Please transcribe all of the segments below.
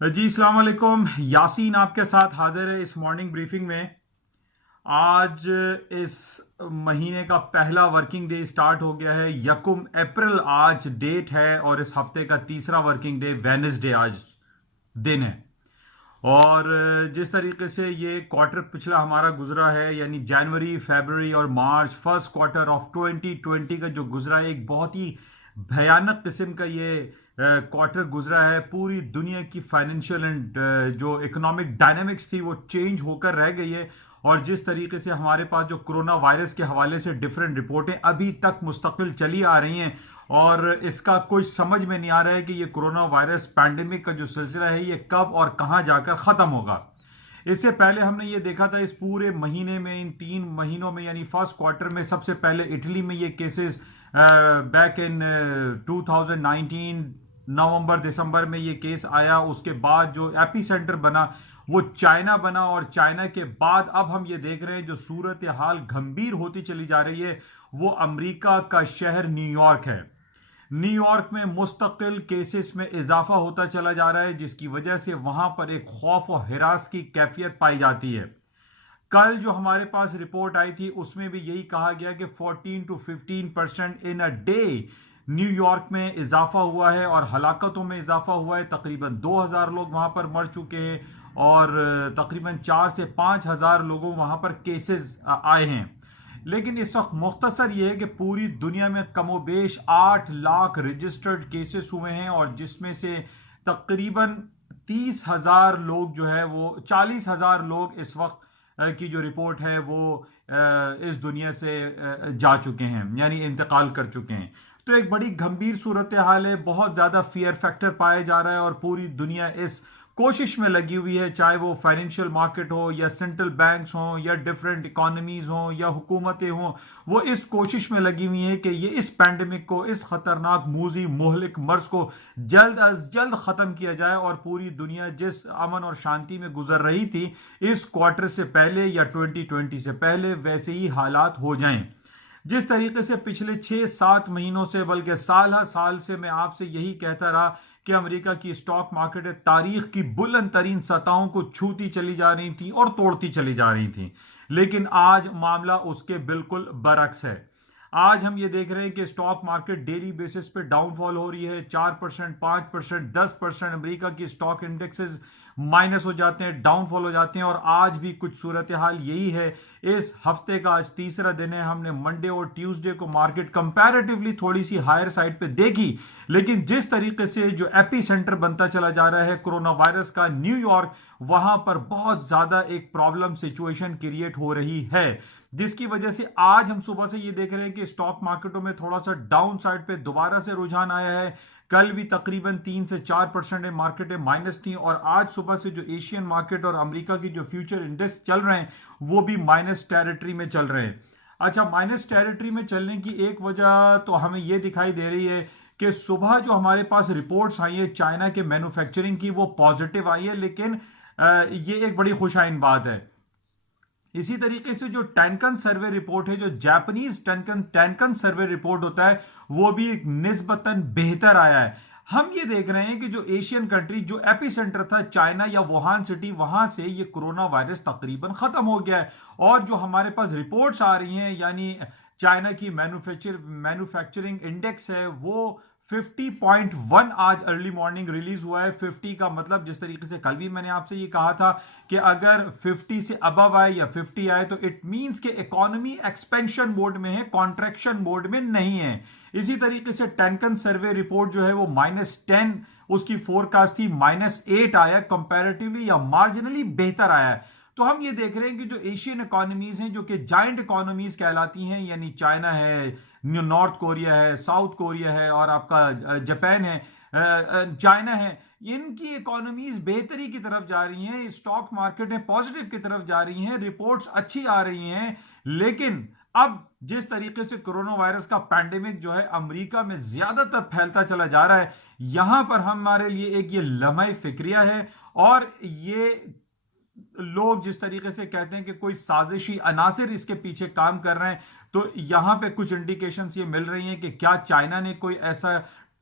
جی السلام علیکم، یاسین آپ کے ساتھ حاضر ہے اس مارننگ بریفنگ میں۔ آج اس مہینے کا پہلا ورکنگ ڈے سٹارٹ ہو گیا ہے، 1 اپریل آج ڈیٹ ہے، اور اس ہفتے کا تیسرا ورکنگ ڈے وینسڈے آج دن ہے۔ اور جس طریقے سے یہ کوارٹر پچھلا ہمارا گزرا ہے، یعنی جنوری، فیبروری اور مارچ، فرسٹ کوارٹر آف 2020 کا جو گزرا ہے، ایک بہت ہی بھیانک قسم کا یہ کوارٹر گزرا ہے۔ پوری دنیا کی فائنینشیل اینڈ جو اکنامک ڈائنامکس تھی وہ چینج ہو کر رہ گئی ہے، اور جس طریقے سے ہمارے پاس جو کرونا وائرس کے حوالے سے ڈفرینٹ رپورٹیں ابھی تک مستقل چلی آ رہی ہیں، اور اس کا کوئی سمجھ میں نہیں آ رہا ہے کہ یہ کرونا وائرس پینڈیمک کا جو سلسلہ ہے یہ کب اور کہاں جا کر ختم ہوگا۔ اس سے پہلے ہم نے یہ دیکھا تھا اس پورے مہینے میں، ان 3 مہینوں میں، یعنی فرسٹ کوارٹر میں سب سے پہلے اٹلی میں یہ کیسز بیک ان 2019 نومبر دسمبر میں یہ کیس آیا۔ اس کے بعد جو ایپی سینٹر بنا وہ چائنا بنا، اور چائنا کے بعد اب ہم یہ دیکھ رہے ہیں جو صورتحال گھمبیر ہوتی چلی جا رہی ہے وہ امریکہ کا شہر نیو یارک ہے۔ نیو یارک میں مستقل کیسز میں اضافہ ہوتا چلا جا رہا ہے، جس کی وجہ سے وہاں پر ایک خوف و ہراس کی کیفیت پائی جاتی ہے۔ کل جو ہمارے پاس رپورٹ آئی تھی اس میں بھی یہی کہا گیا کہ 14 to 15% in a day new York میں اضافہ ہوا ہے، اور ہلاکتوں میں اضافہ ہوا ہے۔ تقریباً 2,000 لوگ وہاں پر مر چکے ہیں، اور تقریباً 4 سے 5,000 لوگوں وہاں پر کیسز آئے ہیں۔ لیکن اس وقت مختصر یہ ہے کہ پوری دنیا میں کم و بیش 8 لاکھ رجسٹرڈ کیسز ہوئے ہیں، اور جس میں سے تقریباً 30,000 لوگ جو ہے وہ 40,000 لوگ اس وقت کی جو رپورٹ ہے وہ اس دنیا سے جا چکے ہیں، یعنی انتقال کر چکے ہیں۔ تو ایک بڑی گھمبیر صورتحال ہے، بہت زیادہ فیئر فیکٹر پایا جا رہا ہے، اور پوری دنیا اس کوشش میں لگی ہوئی ہے، چاہے وہ فائنینشیل مارکیٹ ہو یا سینٹرل بینکس ہوں یا ڈفرینٹ اکانومیز ہوں یا حکومتیں ہوں، وہ اس کوشش میں لگی ہوئی ہیں کہ یہ اس پینڈیمک کو، اس خطرناک موذی مہلک مرض کو جلد از جلد ختم کیا جائے، اور پوری دنیا جس امن اور شانتی میں گزر رہی تھی اس کوارٹر سے پہلے یا 2020 سے پہلے، ویسے ہی حالات ہو جائیں۔ جس طریقے سے پچھلے 6-7 مہینوں سے، بلکہ سال ہر سال سے میں آپ سے یہی کہتا رہا کہ امریکہ کی سٹاک مارکیٹ تاریخ کی بلند ترین سطحوں کو چھوتی چلی جا رہی تھی اور توڑتی چلی جا رہی تھی، لیکن آج معاملہ اس کے بالکل برعکس ہے۔ آج ہم یہ دیکھ رہے ہیں کہ سٹاک مارکیٹ ڈیلی بیسس پہ ڈاؤن فال ہو رہی ہے، 4%، 5%، 10%۔ امریکہ کی سٹاک انڈیکسز مائنس ہو جاتے ہیں، ڈاؤن فال ہو جاتے ہیں، اور آج بھی کچھ صورتحال یہی ہے۔ اس ہفتے کا آج تیسرا دن ہے، ہم نے منڈے اور ٹیوزڈے کو مارکیٹ کمپیریٹیولی تھوڑی سی ہائر سائڈ پہ دیکھی، لیکن جس طریقے سے جو ایپی سینٹر بنتا چلا جا رہا ہے کرونا وائرس کا نیو یارک، وہاں پر بہت زیادہ ایک پرابلم سچویشن کریٹ ہو رہی ہے، جس کی وجہ سے آج ہم صبح سے یہ دیکھ رہے ہیں کہ سٹاک مارکیٹوں میں تھوڑا سا ڈاؤن سائڈ پہ دوبارہ سے رجحان آیا ہے۔ کل بھی تقریباً 3 سے 4% مارکیٹیں مائنس تھیں، اور آج صبح سے جو ایشین مارکیٹ اور امریکہ کی جو فیوچر انڈیکس چل رہے ہیں وہ بھی مائنس ٹیریٹری میں چل رہے ہیں۔ اچھا، مائنس ٹیریٹری میں چلنے کی ایک وجہ تو ہمیں یہ دکھائی دے رہی ہے کہ صبح جو ہمارے پاس رپورٹس آئی ہیں چائنا کے مینوفیکچرنگ کی وہ پازیٹیو آئی ہے، لیکن یہ ایک بڑی خوش آئند بات ہے۔ اسی طریقے سے جو ٹینکن سروے رپورٹ ہے، جو جاپنیز ٹینکن سروے رپورٹ ہوتا ہے، وہ بھی نسبتاً بہتر آیا ہے۔ ہم یہ دیکھ رہے ہیں کہ جو ایشین کنٹری، جو ایپی سینٹر تھا چائنا یا ووہان سٹی، وہاں سے یہ کرونا وائرس تقریباً ختم ہو گیا ہے، اور جو ہمارے پاس رپورٹس آ رہی ہیں، یعنی چائنا کی مینوفیکچرنگ انڈیکس ہے وہ 50.1 آج ارلی مارننگ ریلیز ہوا ہے۔ 50 کا مطلب، جس طریقے سے کل بھی میں نے آپ سے یہ کہا تھا کہ اگر 50 سے ابو آئے یا 50 آئے تو اٹ مینز کہ اکانومی ایکسپینشن موڈ میں ہے، کانٹریکشن موڈ میں نہیں ہے۔ اسی طریقے سے ٹینکن سروے رپورٹ جو ہے وہ -10 اس کی فورکاسٹ تھی، -8 آیا، کمپیریٹیولی یا مارجنلی بہتر آیا ہے۔ تو ہم یہ دیکھ رہے ہیں کہ جو ایشین اکانومیز ہیں، جو کہ جائنٹ اکانومیز کہلاتی ہیں، یعنی چائنا ہے، نارتھ کوریا ہے، ساؤتھ کوریا ہے، اور آپ کا جاپان ہے، چائنا ہے، ان کی اکانومیز بہتری کی طرف جا رہی ہیں، اسٹاک مارکیٹیں پازیٹیو کی طرف جا رہی ہیں، رپورٹس اچھی آ رہی ہیں، لیکن اب جس طریقے سے کرونا وائرس کا پینڈیمک جو ہے امریکہ میں زیادہ تر پھیلتا چلا جا رہا ہے، یہاں پر ہمارے لیے ایک یہ لمحہ فکریہ ہے، اور یہ لوگ جس طریقے سے کہتے ہیں کہ کوئی سازشی عناصر اس کے پیچھے کام کر رہے ہیں، تو یہاں پہ کچھ انڈیکیشنز یہ مل رہی ہیں کہ کیا چائنا نے کوئی ایسا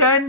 10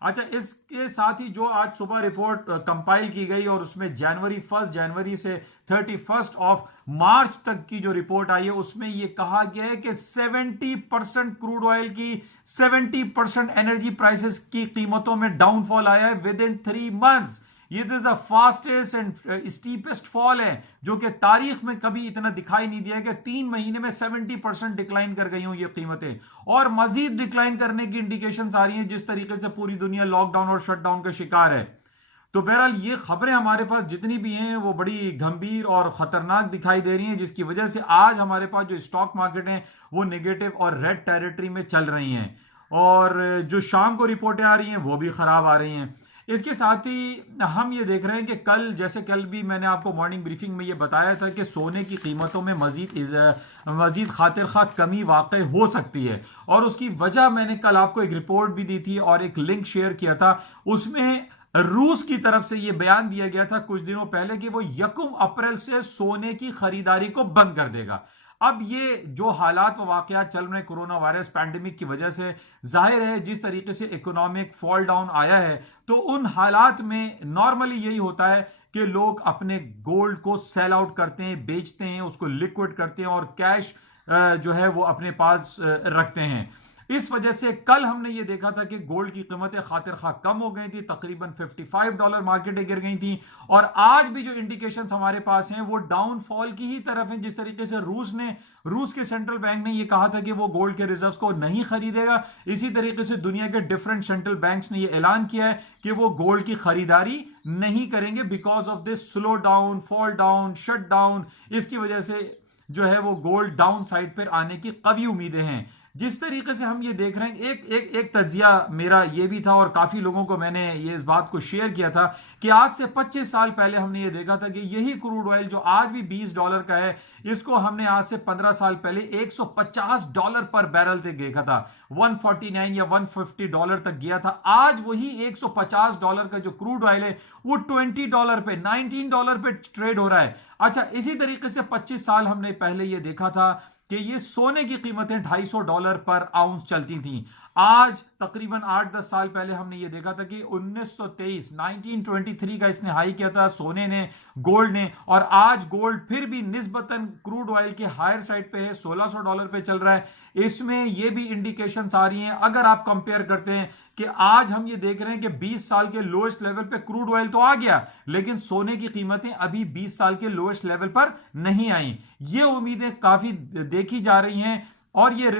اچھا، اس کے ساتھ ہی جو آج صبح رپورٹ کمپائل کی گئی اور اس میں جنوری سے 31 مارچ تک کی جو رپورٹ آئی ہے اس میں یہ کہا گیا ہے کہ 70% کروڈ آئل کی 70% انرجی پرائسز کی قیمتوں میں ڈاؤن فال آیا ہے ود ان 3 months. یہ دا فاسٹسٹ اینڈ اسٹیپسٹ فال ہے جو کہ تاریخ میں کبھی اتنا دکھائی نہیں دیا کہ 3 مہینے میں 70% ڈکلائن کر گئی ہوں یہ قیمتیں، اور مزید ڈکلائن کرنے کی انڈیکیشنز آ رہی ہیں جس طریقے سے پوری دنیا لاک ڈاؤن اور شٹ ڈاؤن کا شکار ہے. تو بہرحال یہ خبریں ہمارے پاس جتنی بھی ہیں وہ بڑی گھمبیر اور خطرناک دکھائی دے رہی ہیں، جس کی وجہ سے آج ہمارے پاس جو اسٹاک مارکیٹ ہیں وہ نیگیٹو اور ریڈ ٹیریٹری میں چل رہی ہیں، اور جو شام کو رپورٹیں آ رہی ہیں وہ بھی خراب آ رہی ہیں. اس کے ساتھ ہی ہم یہ دیکھ رہے ہیں کہ کل بھی میں نے آپ کو مارننگ بریفنگ میں یہ بتایا تھا کہ سونے کی قیمتوں میں مزید خاطر خواہ کمی واقع ہو سکتی ہے، اور اس کی وجہ میں نے کل آپ کو ایک رپورٹ بھی دی تھی اور ایک لنک شیئر کیا تھا. اس میں روس کی طرف سے یہ بیان دیا گیا تھا کچھ دنوں پہلے کہ وہ 1 اپریل سے سونے کی خریداری کو بند کر دے گا. اب یہ جو حالات و واقعات چل رہے ہیں کورونا وائرس پینڈیمک کی وجہ سے، ظاہر ہے جس طریقے سے اکنامک فال ڈاؤن آیا ہے تو ان حالات میں نارملی یہی ہوتا ہے کہ لوگ اپنے گولڈ کو سیل آؤٹ کرتے ہیں، بیچتے ہیں، اس کو لیکوڈ کرتے ہیں اور کیش جو ہے وہ اپنے پاس رکھتے ہیں. اس وجہ سے کل ہم نے یہ دیکھا تھا کہ گولڈ کی قیمتیں خاطر خواہ کم ہو گئی تھی، تقریباً $55 مارکیٹیں گر گئی تھیں، اور آج بھی جو انڈیکیشنز ہمارے پاس ہیں وہ ڈاؤن فال کی ہی طرف ہیں. جس طریقے سے روس کے سینٹرل بینک نے یہ کہا تھا کہ وہ گولڈ کے ریزروز کو نہیں خریدے گا، اسی طریقے سے دنیا کے ڈیفرنٹ سینٹرل بینکس نے یہ اعلان کیا ہے کہ وہ گولڈ کی خریداری نہیں کریں گے because of this slow down, fall down, shut down. اس کی وجہ سے جو ہے وہ گولڈ ڈاؤن سائڈ پر آنے کی قوی امیدیں ہیں. جس طریقے سے ہم یہ دیکھ رہے ہیں، ایک تجزیہ میرا یہ بھی تھا اور کافی لوگوں کو میں نے یہ اس بات کو شیئر کیا تھا کہ آج سے 25 سال پہلے ہم نے یہ دیکھا تھا کہ یہی کروڈ آئل جو آج بھی $20 کا ہے، اس کو ہم نے آج سے 15 سال پہلے $150 پر بیرل تک دیکھا تھا، 149 یا $150 تک گیا تھا. آج وہی $150 کا جو کروڈ آئل ہے وہ $20 پہ، $19 پہ ٹریڈ ہو رہا ہے. اچھا، اسی طریقے سے 25 سال ہم نے پہلے یہ دیکھا تھا کہ یہ سونے کی قیمتیں $250 پر آؤنس چلتی تھیں. آج تقریباً 8-10 سال پہلے ہم نے یہ دیکھا تھا کہ 1923 کا اس نے ہائی کیا تھا سونے نے، گولڈ نے، اور آج گولڈ پھر بھی نسبتاً کروڈ آئل کے ہائر سائڈ پہ ہے، $1600 پہ چل رہا ہے. اس میں یہ بھی انڈیکیشنز آ رہی ہیں اگر آپ کمپیئر کرتے ہیں کہ آج ہم یہ دیکھ رہے ہیں کہ 20 سال کے لوئسٹ لیول پہ کروڈ آئل تو آ گیا لیکن سونے کی قیمتیں ابھی 20 سال کے لوئسٹ لیول پر نہیں آئیں. یہ امیدیں کافی دیکھی جا رہی ہیں اور یہ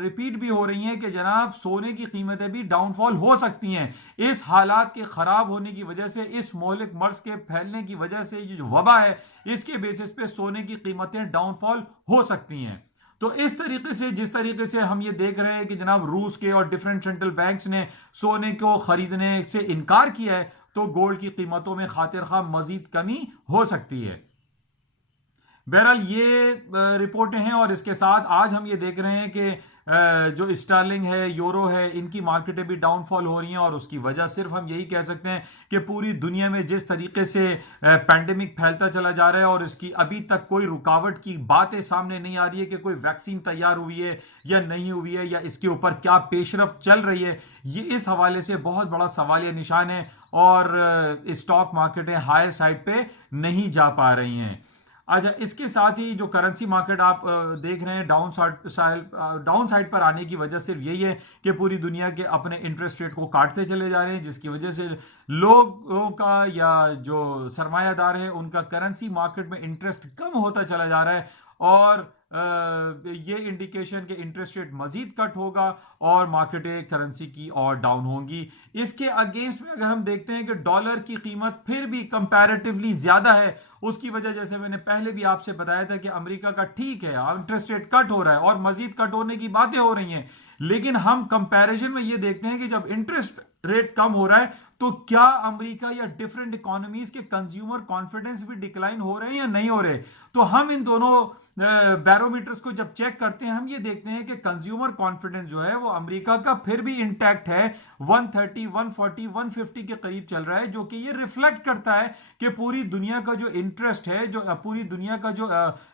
ریپیٹ بھی ہو رہی ہیں کہ جناب سونے کی قیمتیں بھی ڈاؤن فال ہو سکتی ہیں. اس حالات کے خراب ہونے کی وجہ سے، اس مہلک مرض کے پھیلنے کی وجہ سے، یہ جو وبا ہے اس کے بیسس پہ سونے کی قیمتیں ڈاؤن فال ہو سکتی ہیں. تو اس طریقے سے جس طریقے سے ہم یہ دیکھ رہے ہیں کہ جناب روس کے اور ڈیفرنٹ سینٹرل بینکس نے سونے کو خریدنے سے انکار کیا ہے تو گولڈ کی قیمتوں میں خاطر خواہ مزید کمی ہو سکتی ہے. بہرحال یہ رپورٹیں ہیں، اور اس کے ساتھ آج ہم یہ دیکھ رہے ہیں کہ جو اسٹرلنگ ہے، یورو ہے، ان کی مارکیٹیں بھی ڈاؤن فال ہو رہی ہیں، اور اس کی وجہ صرف ہم یہی کہہ سکتے ہیں کہ پوری دنیا میں جس طریقے سے پینڈیمک پھیلتا چلا جا رہا ہے اور اس کی ابھی تک کوئی رکاوٹ کی باتیں سامنے نہیں آ رہی ہے کہ کوئی ویکسین تیار ہوئی ہے یا نہیں ہوئی ہے یا اس کے اوپر کیا پیش رفت چل رہی ہے، یہ اس حوالے سے بہت بڑا سوالیہ نشان ہے اور اسٹاک مارکیٹیں ہائر سائڈ پہ نہیں جا پا رہی ہیں. اچھا، اس کے ساتھ ہی جو کرنسی مارکیٹ آپ دیکھ رہے ہیں ڈاؤن سائڈ پر آنے کی وجہ صرف یہی ہے کہ پوری دنیا کے اپنے انٹرسٹ ریٹ کو کاٹتے چلے جا رہے ہیں، جس کی وجہ سے لوگوں کا یا جو سرمایہ دار ہے ان کا کرنسی مارکیٹ میں انٹرسٹ کم ہوتا چلا جا رہا ہے، اور یہ انڈیکیشن کہ انٹرسٹ ریٹ مزید کٹ ہوگا اور مارکیٹیں کرنسی کی اور ڈاؤن ہوں گی. اس کے اگینسٹ میں اگر ہم دیکھتے ہیں کہ ڈالر کی قیمت پھر بھی کمپیریٹیولی زیادہ ہے، اس کی وجہ جیسے میں نے پہلے بھی آپ سے بتایا تھا کہ امریکہ کا ٹھیک ہے انٹرسٹ ریٹ کٹ ہو رہا ہے اور مزید کٹ ہونے کی باتیں ہو رہی ہیں، لیکن ہم کمپیریزن میں یہ دیکھتے ہیں کہ جب انٹرسٹ ریٹ کم ہو رہا ہے تو کیا امریکہ یا ڈیفرنٹ اکانومیز کے کنزیومر کانفیڈنس بھی ڈکلائن ہو رہے ہیں یا نہیں ہو رہے. تو ہم ان دونوں بیرومیٹرز کو جب چیک کرتے ہیں ہم یہ دیکھتے ہیں کہ کنزیومر کانفیڈنس جو ہے وہ امریکہ کا پھر بھی انٹیکٹ ہے، 130 140 150 کے قریب چل رہا ہے، جو کہ یہ ریفلیکٹ کرتا ہے کہ پوری دنیا کا جو انٹرسٹ ہے، جو پوری دنیا کا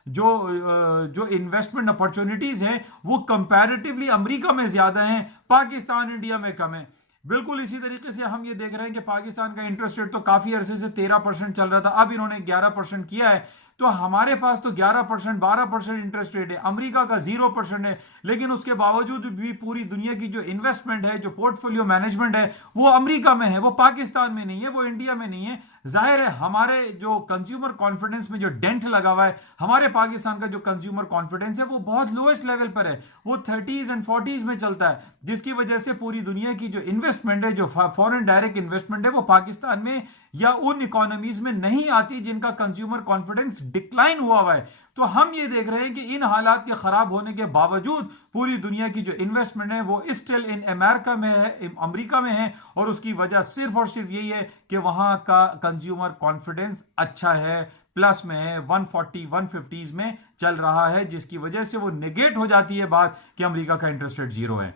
جو انویسٹمنٹ اپرچونٹیز ہیں وہ کمپیریٹیولی امریکہ میں زیادہ ہیں، پاکستان انڈیا میں کم ہے. بالکل اسی طریقے سے ہم یہ دیکھ رہے ہیں کہ پاکستان کا انٹرسٹ ریٹ تو کافی عرصے سے 13% چل رہا تھا، اب انہوں نے 11% کیا ہے، تو ہمارے پاس تو 11% 12% انٹرسٹ ریٹ ہے، امریکہ کا 0% ہے، لیکن اس کے باوجود بھی پوری دنیا کی جو انویسٹمنٹ ہے، جو پورٹ فولیو مینجمنٹ ہے، وہ امریکہ میں ہے، وہ پاکستان میں نہیں ہے، وہ انڈیا میں نہیں ہے۔ ظاہر ہے ہمارے جو کنزیومر کانفیڈنس میں جو ڈینٹ لگا ہوا ہے، ہمارے پاکستان کا جو کنزیومر کانفیڈنس ہے وہ بہت لوئسٹ لیول پر ہے، وہ 30s اینڈ 40s میں چلتا ہے، جس کی وجہ سے پوری دنیا کی جو انویسٹمنٹ ہے، جو فورن ڈائریکٹ انویسٹمنٹ ہے، وہ پاکستان میں یا ان اکانومیز میں نہیں آتی جن کا کنزیومر کانفیڈنس ڈکلائن ہوا ہے۔ تو ہم یہ دیکھ رہے ہیں کہ ان حالات کے خراب ہونے کے باوجود پوری دنیا کی جو انویسٹمنٹ ہے وہ اسٹل ان امریکہ میں ہے، امریکہ میں ہے، اور اس کی وجہ صرف اور صرف یہی ہے کہ وہاں کا کنزیومر کانفیڈنس اچھا ہے، پلس میں ہے، 140 150s میں چل رہا ہے، جس کی وجہ سے وہ نیگیٹ ہو جاتی ہے بات کہ امریکہ کا انٹرسٹ ریٹ 0 ہے۔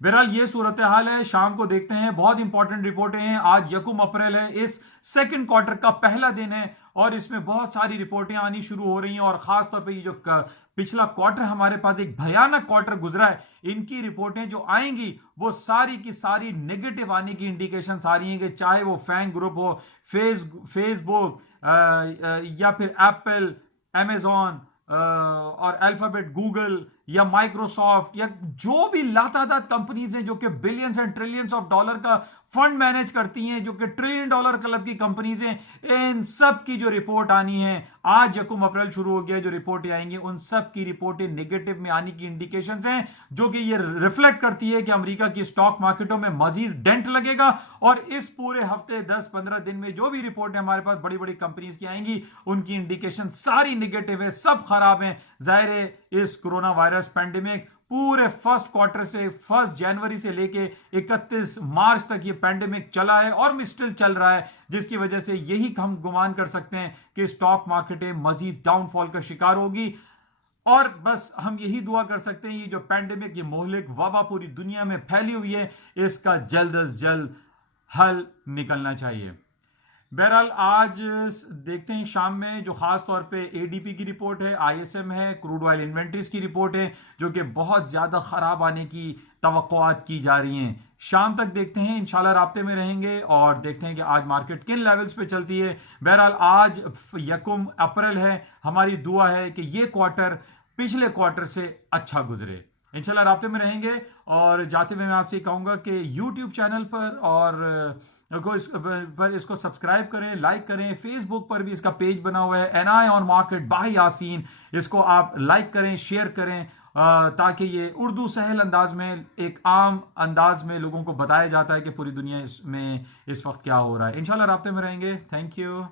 بہرحال یہ صورتحال ہے، شام کو دیکھتے ہیں، بہت امپورٹنٹ رپورٹیں ہیں، آج یکم اپریل ہے، اس سیکنڈ کوارٹر کا پہلا دن ہے، اور اس میں بہت ساری رپورٹیں آنی شروع ہو رہی ہیں، اور خاص طور پہ یہ جو پچھلا کوارٹر ہمارے پاس ایک بھیانک کوارٹر گزرا ہے، ان کی رپورٹیں جو آئیں گی وہ ساری کی ساری نیگیٹو آنے کی انڈیکیشنز آ رہی ہیں، کہ چاہے وہ فینگ گروپ ہو، فیس بک یا پھر ایپل، امیزون اور الفابیٹ، گوگل یا مائکروسافٹ، یا جو بھی لاتعداد کمپنیز ہیں جو کہ billions and trillions of dollar کا فنڈ مینج کرتی ہیں، جو کہ ٹریلین ڈالر کلب کی کمپنیز ہیں، ان سب کی جو رپورٹ آنی ہے، آج یکم اپریل شروع ہو گیا، جو رپورٹیں آئیں گی ان سب کی رپورٹیں نیگیٹو میں آنے کی انڈیکیشنز ہیں، جو کہ یہ ریفلیکٹ کرتی ہے کہ امریکہ کی سٹاک مارکیٹوں میں مزید ڈینٹ لگے گا، اور اس پورے ہفتے 10-15 دن میں جو بھی رپورٹیں ہمارے پاس بڑی بڑی کمپنیز کی آئیں گی ان کی انڈیکیشن ساری نیگیٹو ہے، سب خراب ہیں۔ ظاہر ہے اس کورونا وائرس پینڈیمک پورے فرسٹ کوارٹر سے 1 جنوری سے لے کے 31 مارچ تک یہ پینڈیمک چلا ہے اور اسٹل چل رہا ہے، جس کی وجہ سے یہی ہم گمان کر سکتے ہیں کہ سٹاک مارکیٹیں مزید ڈاؤن فال کا شکار ہوگی، اور بس ہم یہی دعا کر سکتے ہیں یہ جو پینڈیمک، یہ مہلک وبا پوری دنیا میں پھیلی ہوئی ہے، اس کا جلد از جلد حل نکلنا چاہیے۔ بہرحال آج دیکھتے ہیں شام میں جو خاص طور پہ اے ڈی پی کی رپورٹ ہے، آئی ایس ایم ہے، کروڈ آئل انوینٹریز کی رپورٹ ہے، جو کہ بہت زیادہ خراب آنے کی توقعات کی جا رہی ہیں۔ شام تک دیکھتے ہیں، انشاءاللہ رابطے میں رہیں گے اور دیکھتے ہیں کہ آج مارکیٹ کن لیولز پہ چلتی ہے۔ بہرحال آج یکم اپریل ہے، ہماری دعا ہے کہ یہ کوارٹر پچھلے کوارٹر سے اچھا گزرے۔ انشاءاللہ رابطے میں رہیں گے، اور جاتے ہوئے میں آپ سے کہوں گا کہ یوٹیوب چینل پر اور اس کو سبسکرائب کریں، لائک کریں، فیس بک پر بھی اس کا پیج بنا ہوا ہے این آئی آن مارکیٹ بائی یاسین، اس کو آپ لائک کریں، شیئر کریں، تاکہ یہ اردو سہل انداز میں، ایک عام انداز میں لوگوں کو بتایا جاتا ہے کہ پوری دنیا میں اس وقت کیا ہو رہا ہے۔ انشاءاللہ رابطے میں رہیں گے۔ Thank you.